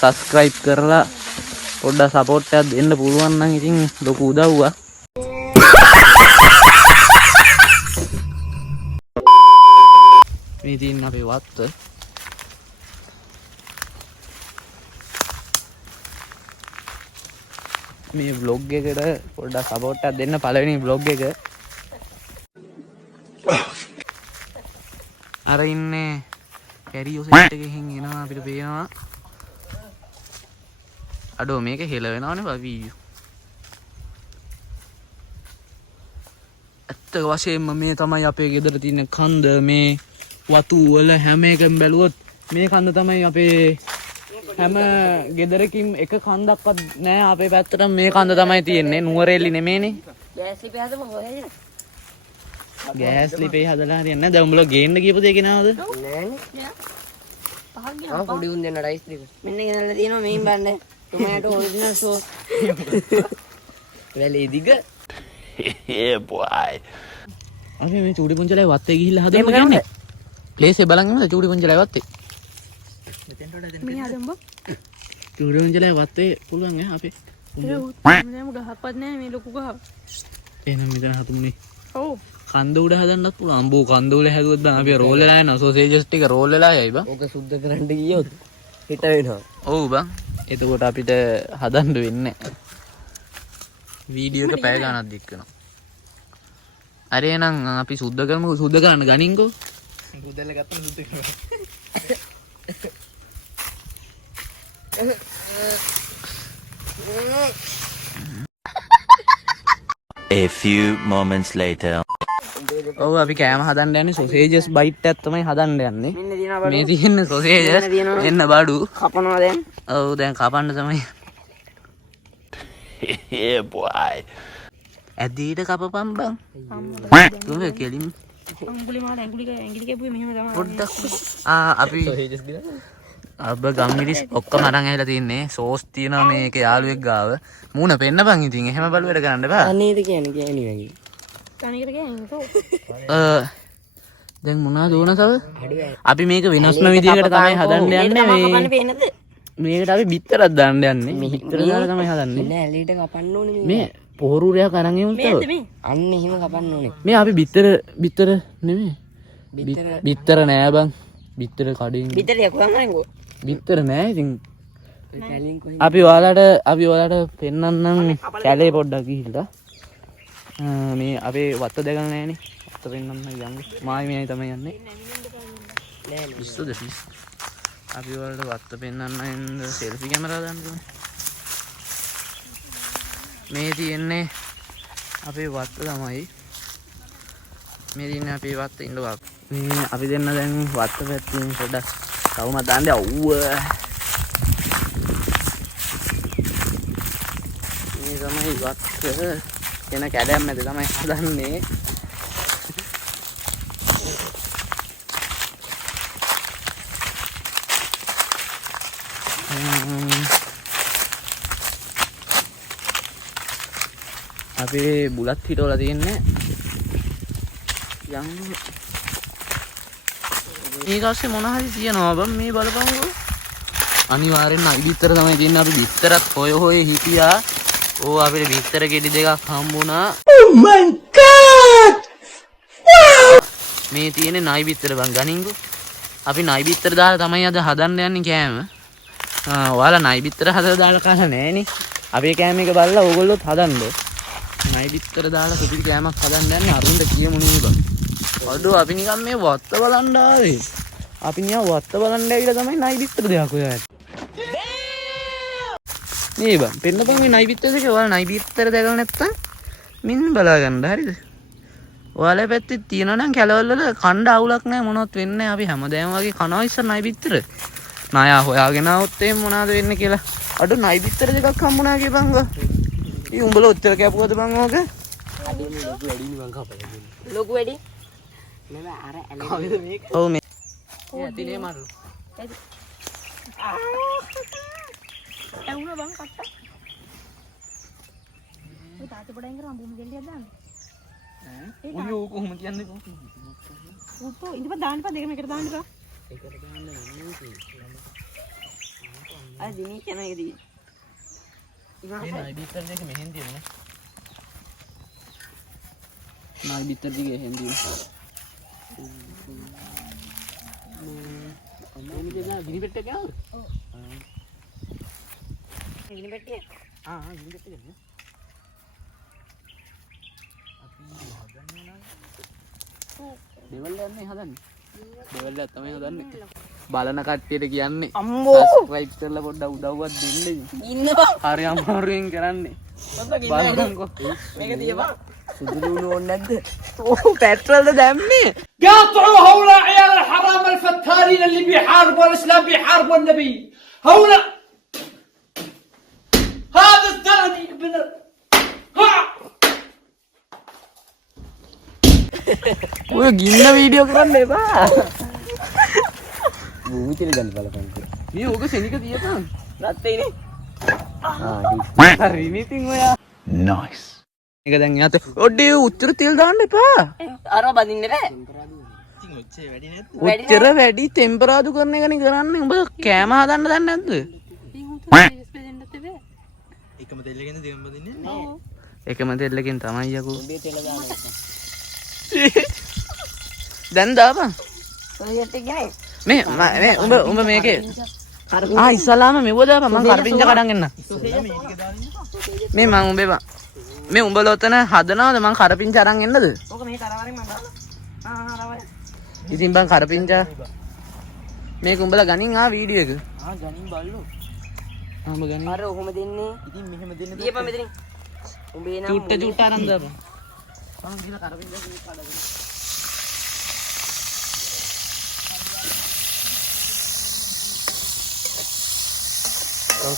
subscribe කරලා පොඩ්ඩක් support එකක් දෙන්න පුළුවන් නම් ඉතින් ලොකු උදව්වක්. මේ තියෙන අපේ වත්ත. මේ vlog එකට පොඩ්ඩක් support එකක් දෙන්න පළවෙනි vlog එක. අර ඉන්නේ කැරියෝ සෙට් එකකින් එනවා අපිට පේනවා. අඩෝ මේක හෙල වෙනවනේ වීඩියෝ. ඇත්ත වශයෙන්ම මේ තමයි අපේ ගෙදර තියෙන කන්ද. මේ වතු වල හැම එකම බැලුවොත් මේ කන්ද තමයි අපේ හැම ගෙදරකින් එක කන්දක්වත් නෑ අපේ පැත්තට. මේ කන්ද තමයි තියෙන්නේ. නුවරඑල්ලි නෙමෙයිනේ. ගෑස් ලිපේ හදමු කොහෙද? ගෑස් ලිපේ හදලා හරියන්නේ නැහැ. දැන් උඹලා ගේන්න කියපු දෙය ගෙනාවද? නෑනේ. පහක් ගියා. පොඩි උන් දෙන්න රයිස් ටික. මෙන්න ගෙනල්ලා තියෙනවා මේන් බන්නේ. टोमेटो ओरिजिनल सॉस वेले दिग yeah boy අපි මේ චූඩි පුංචලයි වත්තේ ගිහිල්ලා හදමු කියන්නේ ප්ලේස් එක බලන් ඉන්නද චූඩි පුංචලයි වත්තේ මෙතෙන්ට වඩා දෙන්න මේ හදමු චූඩි පුංචලයි වත්තේ පුළුවන් ඈ අපේ මම ගහක්වත් නැහැ මේ ලොකු ගහ එහෙනම් මෙතන හතුම්නේ ඔව් කන්ද උඩ හදන්නත් පුළුවන් අම්බෝ කන්ද උඩ හැදුවොත් බං අපි රෝල් වෙලා යනවා සෝසේජස් ටික රෝල් වෙලා යයි බං ඕක සුද්ධ කරන්න ගියොත් හිට වෙනවා ඔව් බං එතකොට අපිට හදන්න වෙන්නේ වීඩියෝ එක පැය ගානක් දික් වෙනවා. හරි එහෙනම් අපි සුද්ධ කරමු. සුද්ධ කරන්න ගනින්කෝ. සුද්ධල ගත්තම සුද්ධ කරමු. A few moments later. ඔව් අපි කෑම හදන්න යන්නේ සොසේජස් බයිට් එකක් තමයි හදන්න යන්නේ. මේ තියෙන්නේ සොසේජස්. එන්න බඩු. කපනවා දැන්. ඔව් දැන් කපන්න තමයි. Yeah boy. ඇදීට කපපම් බං. තුම කෙලින්. අඟුලි මාර ඇඟිලි කැපුවේ මෙහෙම තමයි. පොඩ්ඩක්. අපි සොසේජස් දිනා. අබ්බ ගම්මිරිස් ඔක්කොම අරන් ඇවිල්ලා තින්නේ. සෝස් තියෙනවා මේක යාළුවෙක් ගාව. මූණ පෙන්නපන් ඉතින්. එහෙම බලුවට කරන්න බෑ. අනේද කියන්නේ ගෑණි වගේ. තනිකර ගෑනිකෝ. දැන් මොනවද ඕන සව? අපි මේක වෙනස්ම විදියකට තමයි හදන්න යන්නේ. මේකට අපි බිත්තරක් දාන්න යන්නේ. බිත්තර දාලා තමයි හදන්නේ. නෑ ඇලීට කපන්න ඕනේ මේ. පොහොරුරයක් අරන් එමු තව. අන්න එහෙම කපන්න ඕනේ. මේ අපි බිත්තර නෙමෙයි. බිත්තර නෑ බං. බිත්තර කඩින්. බිත්තර යකුවන් අරන්කෝ. බිත්තර නෑ ඉතින්. අපි ඔයාලට පෙන්නන්නම් කැලේ පොඩ්ඩක් ගිහිල්ලා. මේ අපේ වත්ත දැකලා නැහනේ. වත්ත පෙන්නන්න යන්නේ. මායි මෙයයි තමයි යන්නේ. නෑ පිස්සුද පිස්සු. අපි වලට වත්ත පෙන්නන්න එන්න සෙල්ෆි කැමරා දාන්න. මේ තියෙන්නේ අපේ වත්ත තමයි. මේ තියෙන්නේ අපේ වත්ත ඉන්නකෝ. මේ අපි දෙන්න දැන් වත්ත පැත්තෙන් පොඩ්ඩක් කවුමක් දාන්නේ. අවුව. මේ තමයි වත්ත එන කැඩයම් මැද තමයි හදන්නේ. අපේ බුලත් හිටවල තියෙන්නේ යම් මේක ඔස්සේ මොන හරි තියනවා බම් මේ බලපංකෝ. අනිවාර්යෙන් නයි බිත්තර තමයි තියෙන්නේ. අපි බිත්තරත් හොය හිටියා. ඕ අපිට බිත්තර ගෙඩි දෙකක් හම්බුණා. Oh my god! Wow! මේ තියෙන්නේ නයි බිත්තර බං ගනින්කෝ. අපි නයි බිත්තර දාලා තමයි අද හදන්න යන්නේ කෑම. ඔයාලා නයි බිත්තර හදලා දාලා කන්න නෑනේ. අපේ කෑම එක බලලා ඕගොල්ලොත් හදන්න. නයි බිත්තර දාලා සුපිරි කෑමක් හදන්න යන්නේ අරුන්ට කියමු නේ බං. අඩෝ අපි නිකන් මේ වත්ත බලන්න ආවේ. අපි නිකන් වත්ත බලන්න ඇවිල්ලා තමයි නයි බිත්තර දෙයක් හොයන්නේ. නේ බං පෙන්නපන් මේ නයි බිත්තර දෙක. ඔයාලා නයි බිත්තර දැකලා නැත්තම් මින් බලා ගන්න හරිද? ඔයාලා පැත්තේ තියෙනවා නම් කැලවල වල කණ්ඩ අවුලක් නැහැ මොනවත් වෙන්නේ නැහැ. අපි හැමදාම වගේ කනවා ඉස්සර නයි බිත්තර. නායා හොයාගෙන આવොත් එහෙම මොනවද වෙන්නේ කියලා. අඩෝ නයි බිත්තර දෙකක් හම්බුණා කියපන්කෝ. ඊ උඹලා ඔච්චර කැපුවද බං ඕක? අඩේ ලොකු වැඩිනේ බං කපලා. ලොකු වැඩි? නේද අර ඇලේ මේක. ඔව් මේ. ඇතිනේ මාරු. ඇවුනා බං කට්ට. ඒ තාත්තේ පොඩෙන් කරන් බොමු ගෙල්ලියක් දාන්න. ඈ? ඔය කොහොම කියන්නේ කොහොමද? උත්තෝ ඉඳපන් දාන්න පා දෙකම එකට දාන්න පා. එකට දාන්න නෙමෙයි. අර දිනේ යන එකදී. මේ නයි බිත්තර දෙක මෙහෙන් තියෙන්නේ. නයි බිත්තර දිගේ එහෙන් තියෙන්නේ. අම්මේ දෙනා ගිනි පෙට්ටියක් ගන්නවද? ඔව්. ගිනි පෙට්ටිය. ගිනි පෙට්ටිය ගන්න. අපි හදන්නේ නෑ. දෙවල් යන්නේ හදන්නේ. දෙවල් තමයි හදන්නේ. බලන කට්ටියට කියන්නේ අම්මෝ සබ්ස්ක්‍රයිබ් කරලා පොඩ්ඩක් උදව්වක් දෙන්න. ඉන්නවා. හරි අමාරුවෙන් කරන්නේ. බලන්නකෝ. මේක තියපන්. සුදුලුණු ඕනේ නැද්ද? ඕ පෙට්‍රල්ද දැම්මේ. قاطعوا هؤلاء عيال الحرام الفتارين اللي بيحاربوا الاسلام بيحاربوا النبي هؤلاء هذا الثاني ابن ඔය ගින්න වීඩියෝ කරන්න එපා. භූමිතේ ගන්න බලපන්. මේ ඕක සෙනික තියපන්. රත්තේනේ. හරි ඉතින් ඔයා. Nice. මේක දැන් යාත ඔඩේ උච්චර තෙල් දාන්න එපා. අරව බඳින්න බෑ. උච්චර වැඩි ටෙම්පරාදු කරන එකනේ කරන්නේ. උඹ කෑම හදන්න දන්නේ නැද්ද? එකම තෙල්ලකින් තමයි යකෝ. දැන් දාපන්. ඔයත් කියන්නේ. මේ උඹ මේකේ ඉස්සලාම මෙව දාපන්. මං කරපිංච කඩන් එන්න. මේ මං උඹේ මේ උඹ ලොතන හදනවද? මං කරපිංච අරන් එන්නද? ඕක මේ තරවරින් මම දාලා. රවර. ඉතින් බං කරපිංච මේක උඹලා ගනින් වීඩියෝ එක. ගනින් බල්ලෝ. උඹ ගනින්. අර ඔහොම දෙන්නේ. ඉතින් මෙහෙම දෙන්න. දීපන් මෙතනින්. උඹේ නම් චුට්ට අරන් දාපන්. මං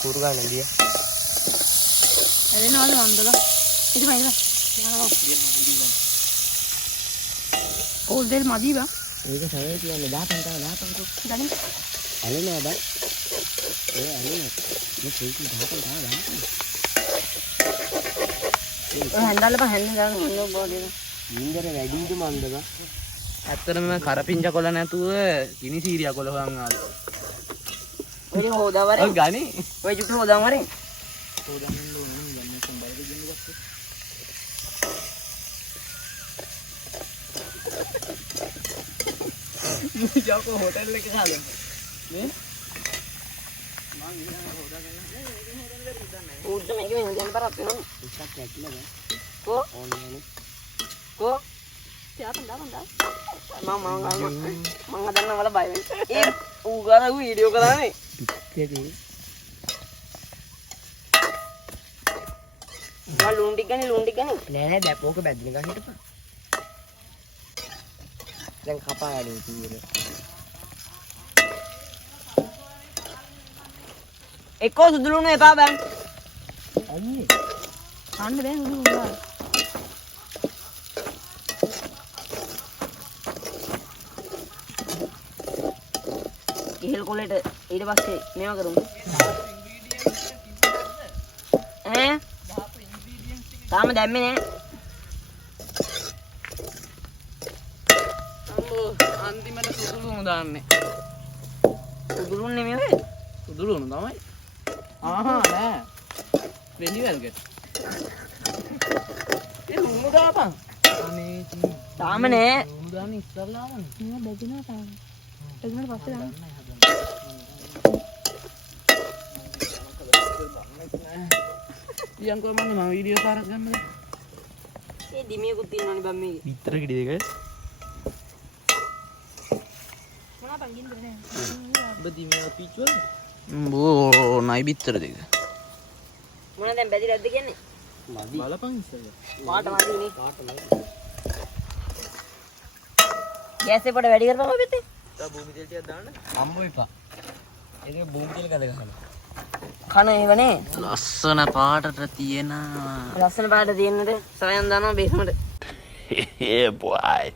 කුරු ගන්න දිය. එදෙනවද වන්දලා? ඉතින් මයිද? ඕල් දෙල් මදි බා. ඒක සරේ කියන්නේ 10 කට කො. ගනින්. අලෙනවා බා. ඒ අලෙනවා. මේ සීටි 10 කට දාන්න. ඔය හැන්දල්ල බා හැන්දල් දාන්න මොන බෝඩේ. නින්දර වැඩිද මන්ද බා. ඇත්තටම කරපිංච කොළ නැතුව ගිනි සීරියා කොළ හොයන් ආවා. ඔය හොදාවරේ. ඔය ගනි. ඔය චුට්ට හොදාවරේ. ජාකෝ හොටෙල් එක ගහලා මේ උඩ මේක වෙන දෙන්න බරක් වෙනවා. එකක් ඇట్లా බා. කො ඕනේ. කො තියාපන් දාපන් දා. මම හදන්න වල බය වෙන්නේ. ඒ ඌ ගාන ඌ වීඩියෝ කරන්නේ. පිටේදී මම ලුණ්ඩි ගන්නේ නෑ නෑ දැන් ඕක බැද්දන ගන්න හිටපන්. දැන් කපා වැඩි තියෙන්නේ. එක්කෝ සුදුලුණු එපා බං. අයියේ. කන්න බෑ සුදුලුණු. ඉහළ කොලේට ඊට පස්සේ මේවා කරමු. ඈ? තාම දැම්මේ නෑ. අම්බෝ අන්තිමට සුදුලුණු දාන්නේ. සුදුලුණු නෙමෙයි. සුදුලුණු තමයි. නෑ. වෙලිවල්කට. ඒ ලුණු දාපන්. අනේ චී. තාම නෑ. ලුණු දාන්නේ ඉස්සල්ලාමනේ. මේ බැදිනවා තාම. එතනට පස්සේ දාන්න. යන්කෝ මම වීඩියෝ පාරක් ගන්නද? ඒ දිමියකුත් ඉන්නවනේ බම් මේකේ. විතර කිඩි දෙක. මොනවා බංගින්ද නෑ. ඔබ දිමිය පිච්චුවද? බෝ නයි විතර දෙක. මොනවා දැන් බැදිලාද කියන්නේ? බලපන් ඉස්සෙල්ලා. පාට මදිනේ. ගෑස් එක පොඩ වැඩි කරපන් ඔබෙත්. තා භූමි තෙල් ටිකක් දාන්න. අම්බෝ එපා. ඒක භූමි තෙල් ගල ගන්න. කන ඒවනේ. ලස්සන පාටට තියෙන ලස්සන පාට තියෙන්නද? සරයන් දානවා බේසමට. Yeah, boy.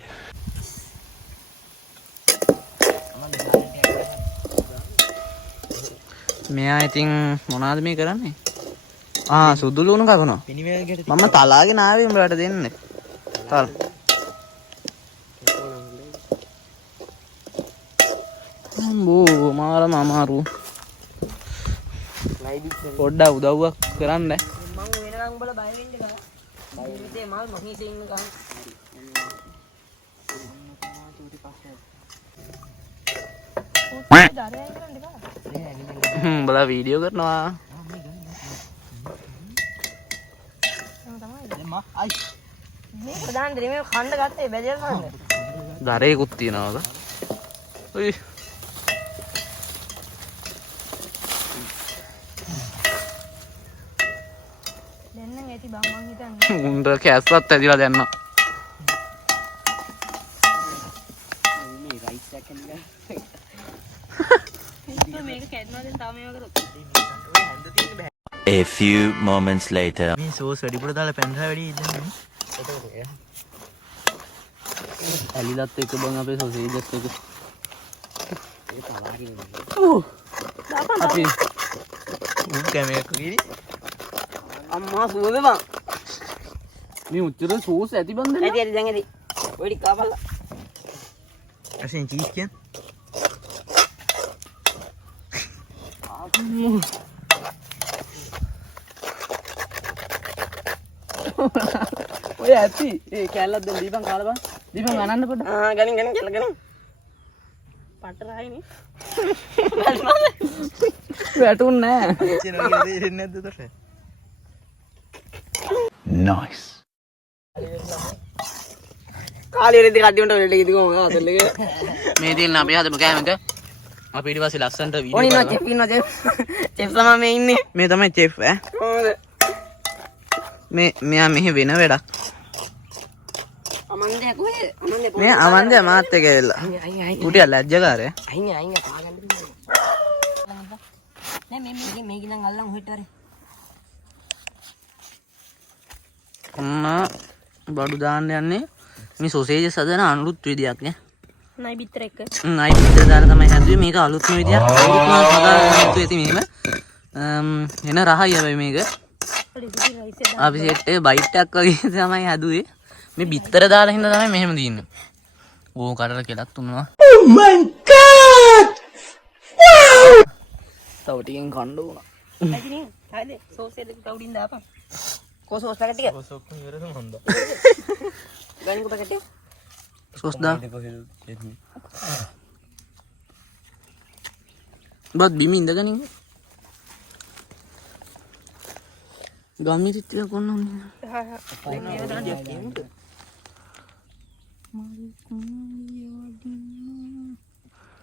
මෙයා ඉතින් මොනවද මේ කරන්නේ? සුදු ලුණු කකනවා. මම තලාගෙන ආවේ උඹලට දෙන්න. තල. අම්බෝ මාරම අමාරු. පොඩ්ඩක් උදව්වක් කරන්න. මම වෙනකම් උඹලා බය වෙන්න ගා. ජීවිතේ මල් මොහිසේ ඉන්න ගා. උඹලා වීඩියෝ කරනවා. මේ ප්‍රධාන දේ මේ කණ්ඩ ගත්තේ බැදලා කන්න. දරේකුත් තියනවාද? ඔයි දැන් නම් ඇති බං මං හිතන්නේ. උන්ට කැස්සත් ඇදිලා දැන්න. මේ රයිස් එකක් කන්නේ. මේක කැඩනවා දැන් තාම මේව කරොත්. A few moments later. මේ සෝස් වැඩිපුර දාලා පැන්දා වැඩි ඉන්නේ. ඇලිලත් එක බං අපේ සොසේජස් එක. ඒක අවාරින්. අපි උන් කැමයක් කිරි. අම්මා සුවද බං. මේ උච්චර සෝස් ඇති බං දෙන්න. ඇති දැන් ඇති. ඔය ටික කාපල්ලා. අසින් චීස් කියන්. ඔය ඇති ඒ කැල්ලක් දෙන්න දීපන් කාලා බං. දීපන් අනන්න පොඩ්ඩක්. ගනින් කියලා ගනින්. පටරයිනේ. වැටුන්නේ නැහැ. දෙන්නේ නැද්ද තොට? Nice. කාලේ රෙදි කඩියුන්ට වෙලෙ ඉදි කොහොමද අතල්ලේ. මේ තියෙන අපි හදපු කෑමක අපි ඊට පස්සේ ලස්සනට වීඩියෝ ඕනිනවා කරලා චෙෆ් ඉන්නවා චෙෆ්. චෙෆ් තමයි මේ ඉන්නේ. මේ තමයි චෙෆ් ඈ. කොහොමද? මේ මෙයා මෙහි වෙන වැඩක්. අමන්දේ කොහෙද? අමන්දේ මේ අමන්දේ මාත් එක්ක ඇවිල්ලා. කුටිය ලැජ්ජකාරය. අයින් කාගන්න බෑ. නෑ මේක ඉඳන් අල්ලන් හොයිට හරි. ඔන්න බඩු දාන්න යන්නේ. මේ සොසේජස් හදන අනුරුත් විදියක් නේ. නයි බිත්තර එක. නයි පිටර දාලා තමයි හැදුවේ. මේක අලුත්ම විදියක්. අලුත්ම හදාගත්තු ඇති මෙහෙම. එන රහයි හැබැයි මේක. අපි සෙට් එක බයිට් එකක් වගේ තමයි හැදුවේ. මේ බිත්තර දාලා හින්දා තමයි මෙහෙම දින්නේ. ඕක කරලා කෙලක් තුනවා. Oh my god! Wow! තව ටිකෙන් කන්න උනා. ඇයිනේ? හරිද? සෝස් එක කවුඩින් දාපන්. කො සෝස් පැකට් එක? සෝස් ඔක්කොම ඉවරද හොඳ. ගනින්කෝ පැකට් එක. සෝස් දා. බත් බිම ඉඳගෙන ඉන්න. ගම්මිරිත් ටික කොන්න ඕනේ.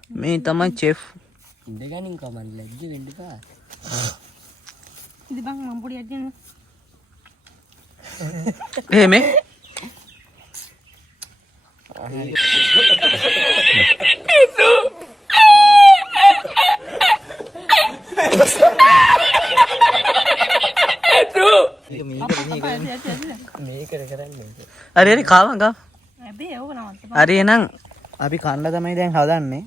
මේ තමයි චෙෆ්. ඉඳගනින් කමන් ලැජ්ජ වෙන්න එපා. ඉතින් බං මම පොඩි අදින්න. එහෙම මේක කරන්නේ. හරි හරි කාවන් කා. හැබැයි ඕක නවත්ත. හරි එහෙනම් අපි කන්න තමයි දැන් හදන්නේ.